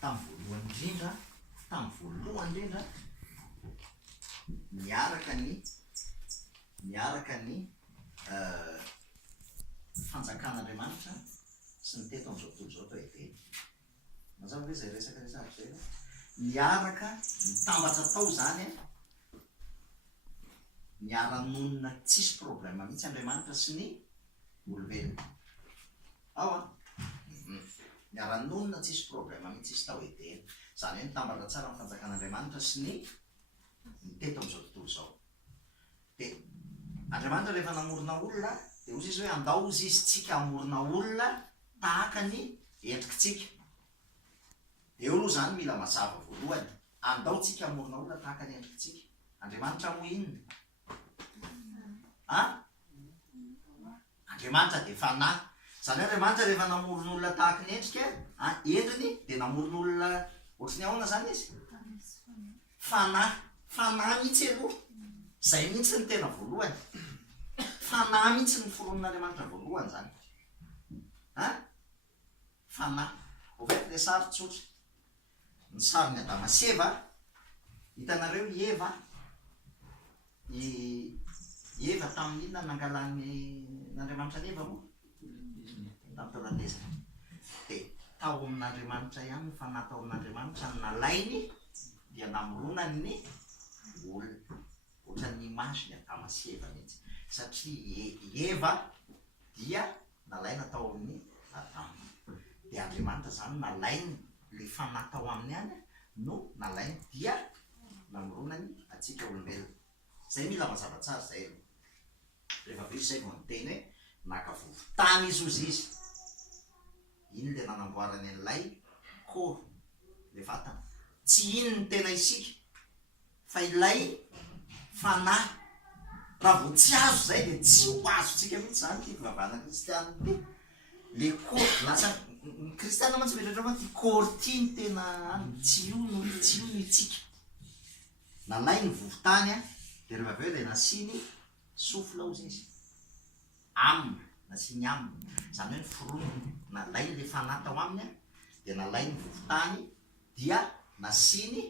tamin'ny voalohany indrindra miaraka ny fanjakan'Andriamanitra sy ny teto am'izao tontolo izao atao ety mazava hoe zay resaka resaka zay miaraka mitambatra tao zany miara-monina tsisy problème mihitsy Andriamanitra sy ny olombelona ao miara-nonina tsisy problème mihitsy izy tao edena zany hoe mitambatra tsara ny fanjakan'Andriamanitra sy ny teto am'izao tontolo izao de Andriamanitra rehefa namorona olona de ozy izy hoe andao izy tsika amorona olona tahaka ny endrikitsika eo aloha zany mila mazava voalohany andao tsika amorona olona tahaka ny endrikitsika Andriamanitra mo inona Andriamanitra de fanahy zany Andriamanitra rehefa namorona olona tahaka ny endrika endriny de namorona olona ohatrany ahoana zany izy fanahy mihitsy aloha zay mihitsy ny tena voalohany fanahy mihitsy ny foronon'Andriamanitra voalohany zany fanahy ovet le sary tsotra ny sary ny Adama sy Eva hitanareo Eva tamin'ny inona nangalan'Andriamanitra ny Eva moa tamin'ny taolandezana de tao amin'Andriamanitra ihany ny fanahy tao amin'Andriamanitra ny nalainy dia namoronany ny olona ohatran'ny image ny Adama sy Eva mihitsy satria Eva dia nalaina tao amin'ny Adama de Andriamanitra zany nalainy le fanahy tao aminy any no nalainy dia namoronany atsika olombelona zay mila mazava tsara zay rehefa avy zay vao miteny hoe naka vovotany izy ozy izy iny le nanamboarany an'ilay koro le vatana tsy iny ny tena isika fa ilay fanahy raha vo tsy azo zay de tsy ho azotsika mihitsy zany ty fivavahana kristiana ty le koro lasa ny kristiana mantsy metratra fa ty koro ty ny tena tsy io no itsika nalay ny vovotany de rehefa avy eo de nasiny sofla ozy izy amina nasiny amina zany hoe ny foronony nalay le fanahy tao aminy de nalay ny vovotany dia nasiny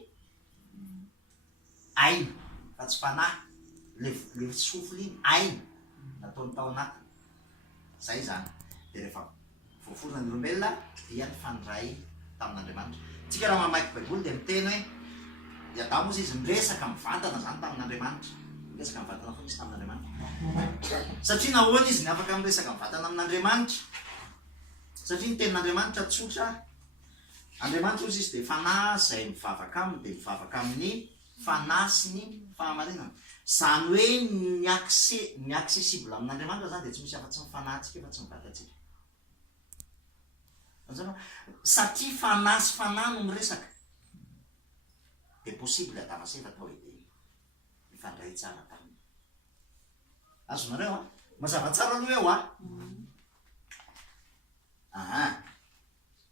aina fa tsy fanahy le sofla iny aina nataony tao anatiny zay zany de rehefa voaforona ny olombelona dia ny fandray tamin'Andriamanitra tsika raha mamaky baiboly de miteny hoe Adama ozy izy miresaka mivantana zany tamin'Andriamanitra miresaka mivantana fo izy tamin'Andriamanitra satria nahoana izy ny afaka miresaka mivantana amin'Andriamanitra satria ny tenin'Andriamanitra tsotra Andriamanitra ozy izy de fanahy zay mivavaka aminy de mivavaka amin'ny fanahy sy ny fahamarinana zany hoe ny accessible amin'Andriamanitra zany de tsy misy afa-tsy ny fanahintsika efa tsy mivatantsika satria fanahy sy fanahy no miresaka de possible Adama sy Eva tao edy mifandray tsara taminy azonareo mazava tsara aloha eo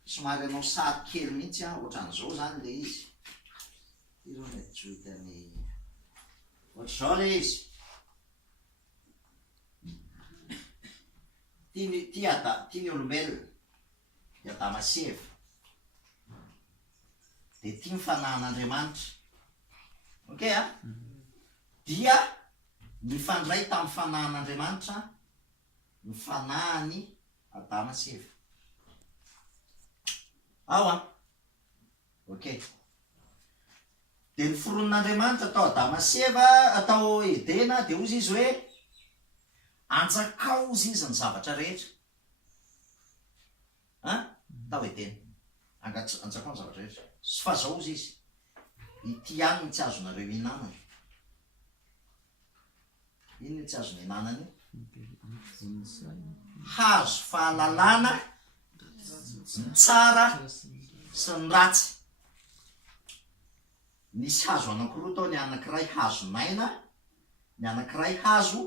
somary anao sary kely mihitsy ohatran'izao zany le izy izao mety tsy ho hitany ohatr'izao le izy tiany olombelona i Adama sy Eva de tia mifanahan'Andriamanitra ok dia mifandray tamin'ny fanahan'Andriamanitra ny fanahany Adama sy Eva ok de ny foronon'Andriamanitra atao Adama sy Eva atao Edena de ozy izy hoe anjakao ozy izy ny zavatra rehetra tao Edena anjakao ny zavatra rehetra sy fa zao ozy izy ity any ny tsy azonareo inanany iny ny tsy azony inanany hazo fahalalana ny tsara sy ny ratsy nisy hazo anankiroa tao ny anankiray hazo maina ny anankiray hazo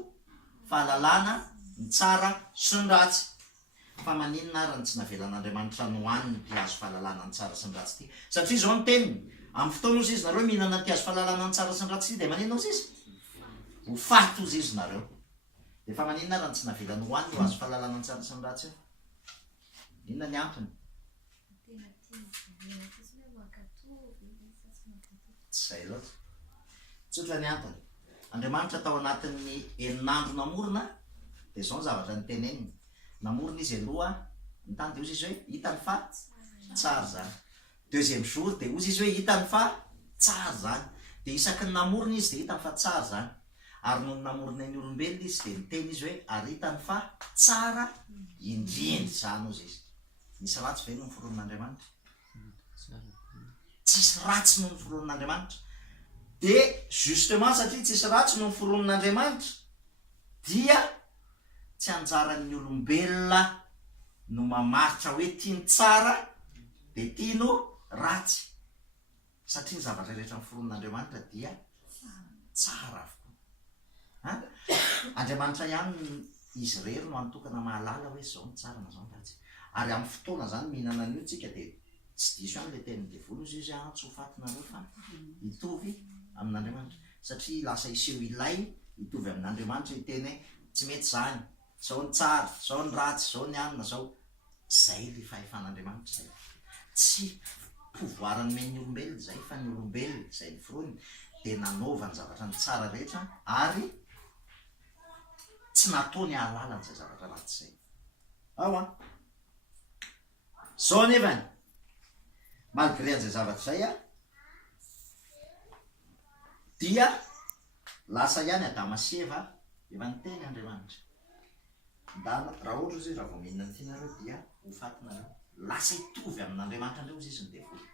fahalalana ny tsara sy ny ratsy fa maninona ary ny tsy navelan'Andriamanitra no haniny ty hazo fahalalana ny tsara sy ny ratsy ty satria zao ny teniny amin'ny fotoana ozy izy nareo mihinana ty hazo fahalalana ny tsara sy ny ratsy ty de maninona ozy izy ho faty ozy izy nareo de fa maninona ary ny tsy navelany ho haniny hazo fahalalana ny tsara sy ny ratsy io inona ny antony tsy zay loatra tsotra ny antony andriamanitra atao anatin'ny eninandro namorona de zao ny zavatra ny teneniny namorona izy aloha ny tany de ozy izy hoe hitany fa tsara zany deuxième jour de ozy izy hoe hitany fa tsara zany de isaky ny namorona izy de hitany fa tsara zany ary noho ny namorona ny olombelona izy de nyteny izy hoe ary hitany fa tsara indrindry zany ozy izy misy ratsy ve noho ny fironan'andriamanitra tsisy ratsy noho ny fironan'andriamanitra de justement satria tsisy ratsy noho ny fironan'andriamanitra dia tsy anjaran'ny olombelona no mamaritra hoe tiany tsara de tiano ratsy satria ny zavatra rehetra ny fironan'andriamanitra dia tsara avokoa andriamanitra ihany izy rery no antokana mahalala hoe zao ny tsara na zao ny ratsy ary amin'ny fotoana zany mihinana an'io tsika de tsy diso ihany le teniny devolo izy izy tsy ho fatinareo fa hitovy amin'andriamanitra satria lasa iseho ilay hitovy amin'andriamanitra hiteny hoe tsy mety zany zao ny tsara zao ny ratsy zao ny anina zao zay le fahefan'andriamanitra zay tsy pouvoirany men'ny olombelona zay fa ny olombelona zay ny fironiny de nanaova ny zavatra ny tsara rehetra ary tsy natao ny ahalala n'izay zavatra ratsy zay ao a zao nefany malgré an'izay zavatra zay a dia lasa ihany adama sy eva efa nyteny andriamanitra ndana raha ohatra izy raha vao mihinana ny tianareo dia ho fatinareo lasa hitovy amin'andriamanitra andreo izy izy ny devolo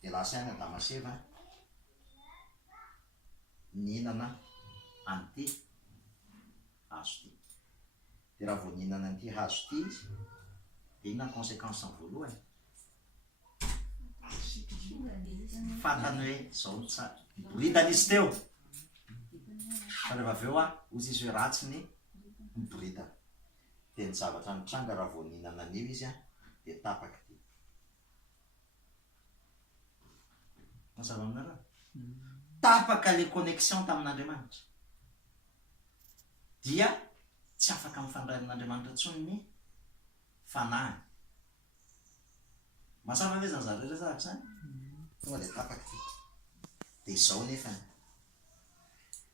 de lasa ihany adama sy eva nihinana an'ity hazo ty de raha vao nihinana an'ity hazo ty izy de inona ny conséquence ny voalohany fantany hoe zao ny tsara miboridana izy teo fa rehefa avy eo a ozy izy hoe ratsy ny miboridana de ny zavatra nitranga raha vao nihinana an'io izy a de tapaky ty mazava aminareo tapaka le connexion tamin'andriamanitra dia tsy afaka mifandray amin'andriamanitra ntsony ny fanahy mazava ve zany zareo zahako zany tonga de tapaky ty de izao nefany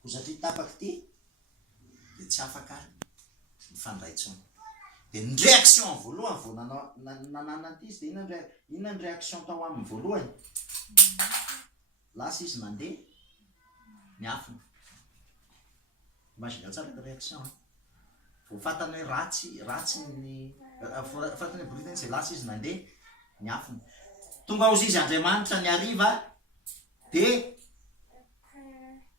ko satria tapaky ty de tsy afaka mifandray ntsony de ny réaction voalohany vao nanana an'ity izy de inona ny réaction tao amin'ny voalohany lasa izy mandeha miafina imagine tsara ny réaction vao fatany hoe ratsy ny fatany hoe boridany zay lasa izy mandeha miafina tonga ozy izy andriamanitra ny ariva de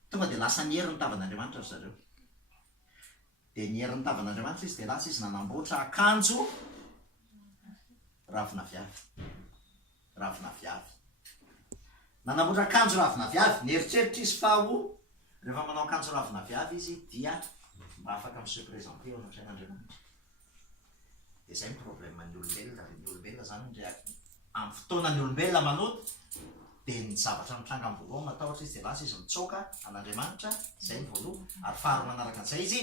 tonga de lasa ny herin'ny tavan'andriamanitra ry zareo de ny herin'ny tavan'andriamanitra izy de lasa izy nanamboatra akanjo ravina viavy nanamboatra akanjo ravina viavy nieritreritra izy fa ho rehefa manao akanjo ravina viavy izy dia mba afaka mise présenter eo anatraign'andriamanitra de zay ny problème ny olombelona ny olombelona zany ndre amin'ny fotoanany olombelona manoto de ny zavatra mitranga amin'ny voalohany matahotra izy de lasa izy mitsoka an'andriamanitra zay ny voaloha ary faharo manaraka an'izay izy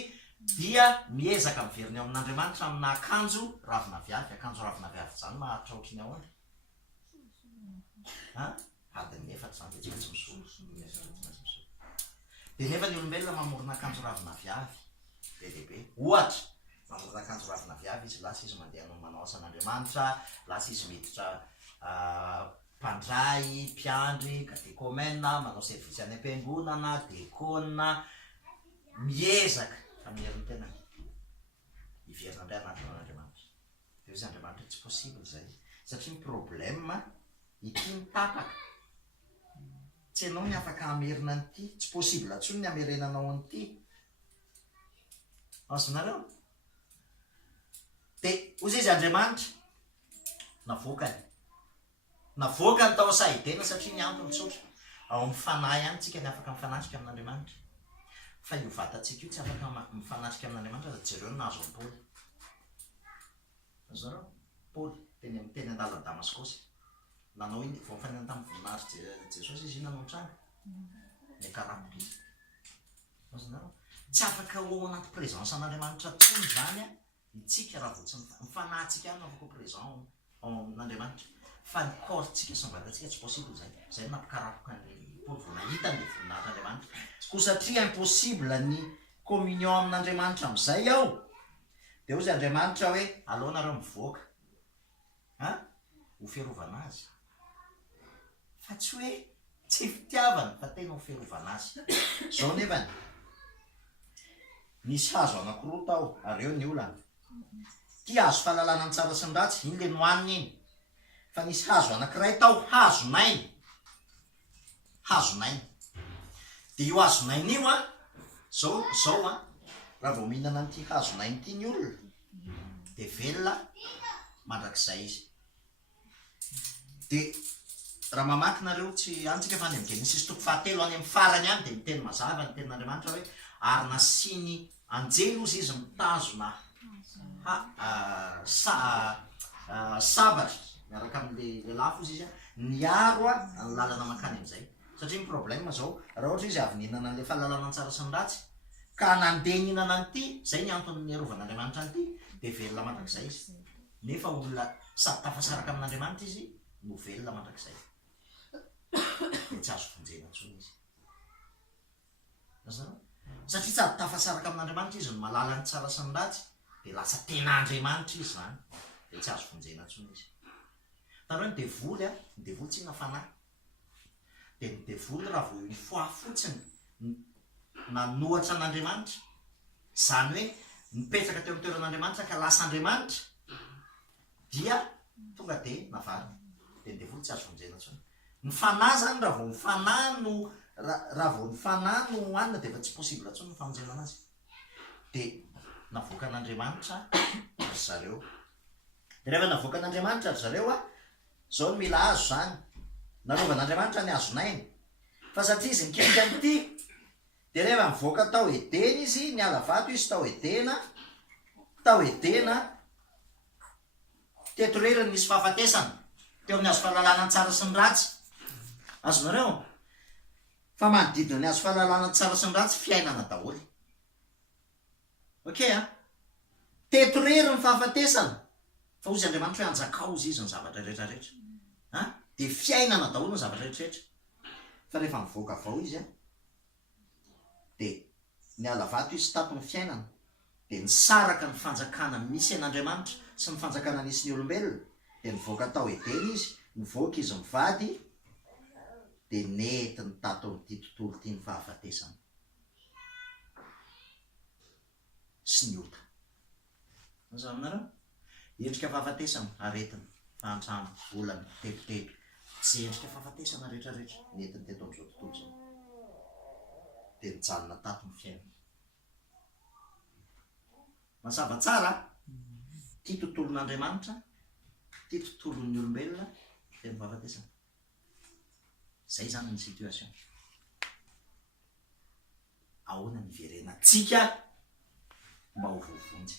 dia miezaka miveriny eo amin'andriamanitra amina akanjo ravina viavy zany maharitra ohatriny ahoana adiny efatra zany de tsy maintsy misolo de nefa ny olombelona mamorona akanjo ravina viavy be lehibe ohatra mamorona akanjo ravina viavy izy lasa izy mandeha no manao asan'andriamanitra lasa izy miditra mpandray mpiandry catéchomène manao service any am-piangonana diakona miezaka amin'ny herin'ny tena hiverina indray anatin'andriamanitra de izy andriamanitra tsy possible zay satria ny problème ity mitapaka tsy anao ny afaka amerina an'ity tsy possible atsony ny amerenanao an'ity azonareo de ozy izy andriamanitra navoakany tao sahidena satria ny antony tsotra ao mifanahy ihany tsika ny afaka mifanatrika amin'andriamanitra fa io vatatsika io tsy afaka mifanatrika amin'andriamanitra da jereo nahazo ny paoly azonareo paoly teny an-dalana damaskosy nanao iny vao mifanena tamin'ny voninahitry jesosy izy io nanao tranga ny karapoka izy azonareo tsy afaka ho ao anaty présence an'andriamanitra tsony zany a itsika raha vo tsy mifanahintsika ihany afaka ho présent ao amin'andriamanitra fa ny cortsika sy mivatatsika tsy possible zay nampikarakoka ny polivonahita ny voninahitran'andriamanitra ko satria impossible ny communion amin'andriamanitra am'izay aho de ozy andriamanitra hoe aleonareo mivoaka ho fiarovana azy fa tsy hoe tsy fitiavana fa tena ho fiarovana azy zao nefany nisy hazo anakiroa tao ary eo ny olana ty hazo fahalalana ny tsara sy ny ratsy iny le nohaniny iny fa nisy hazo anakiray tao hazonainy de io hazonainy io zao raha vao mihinana nyty hazonainy ty ny olona de velona mandrak'izay izy de raha mamakinareo tsy antsika fa any amge misy toko fahatelo any amin'ny farany any de miteny mazava ny tenin'andriamanitra hoe ary nasiny anjely ozy izy mitazona sabatra miaraka am'le lafo izy izy niaro ny lalana makany am'izay satria ny problème zao raha ohatra izy avy nihinana an'le fahalalana ny tsara sy ny ratsy ka nandeha nihinana anyty zay ny antony niarovan'andriamanitra anyty de velona mandrak'izay izy nefa olona sady tafasaraka amin'andriamanitra izy no velona mandrak'izay de tsy azo vonjena ntsony izy satria sady tafasaraka amin'andriamanitra izy no malala ny tsara sy ny ratsy de lasa tena andriamanitra izy zany de tsy azo vonjena ntsony izy taro hoe ny devoly tsy nafanahy de ny devoly raha vo ny foa fotsiny nanohatra an'andriamanitra zany hoe mipetraka teo am'toeran'andriamanitra ka lasa andriamanitra dia tonga de navary de ny devoly tsy azo vonjena ntsony ny fanahy zany raha vo ny fanahy no raha vo ny fanahy no anina de efa tsy possible ntsony ny famonjena anazy de navoaka an'andriamanitra ry zareo de rehefa navoaka an'andriamanitra ry zareo zao no mila azo zany narovanaandriamanitra ny azonainy fa satria izy nikendika nyty de rehefa mivoaka tao edena izy ny alavato izy tao edena tetoreriny nisy fahafatesana teo amin'ny azo fahalalana ny tsara sy ny ratsy azonareo fa manodidina ny azo fahalalana ny tsara sy ny ratsy fiainana daholy okay tetoreriny fahafatesana fa ozy andriamanitra hoe anjakao izy izy ny zavatra rehetrarehetra de fiainana daholo ny zavatra rehetrarehetra fa rehefa mivoaka avao izy de ny alavato izy tato ny fiainana de nisaraka ny fanjakana misy an'andriamanitra sy ny fanjakana nisy ny olombelona de nivoaka tao edena izy nivoaka izy mivady de nety ny tato am'ty tontolo ty ny fahafatesana sy ny ota azaminareo endrika fahafatesana aretina fahantrano olana tetitety sy endrika fahafatesana rehetrarehetra netiny teto am'izao tontolo zao de mijanona tato ny fiainana masava tsara ty tontolon'andriamanitra ty tontolon'ny olombelona de ny fahafatesana zay zany ny situation ahoana ny verenatsika mba ho vovonjy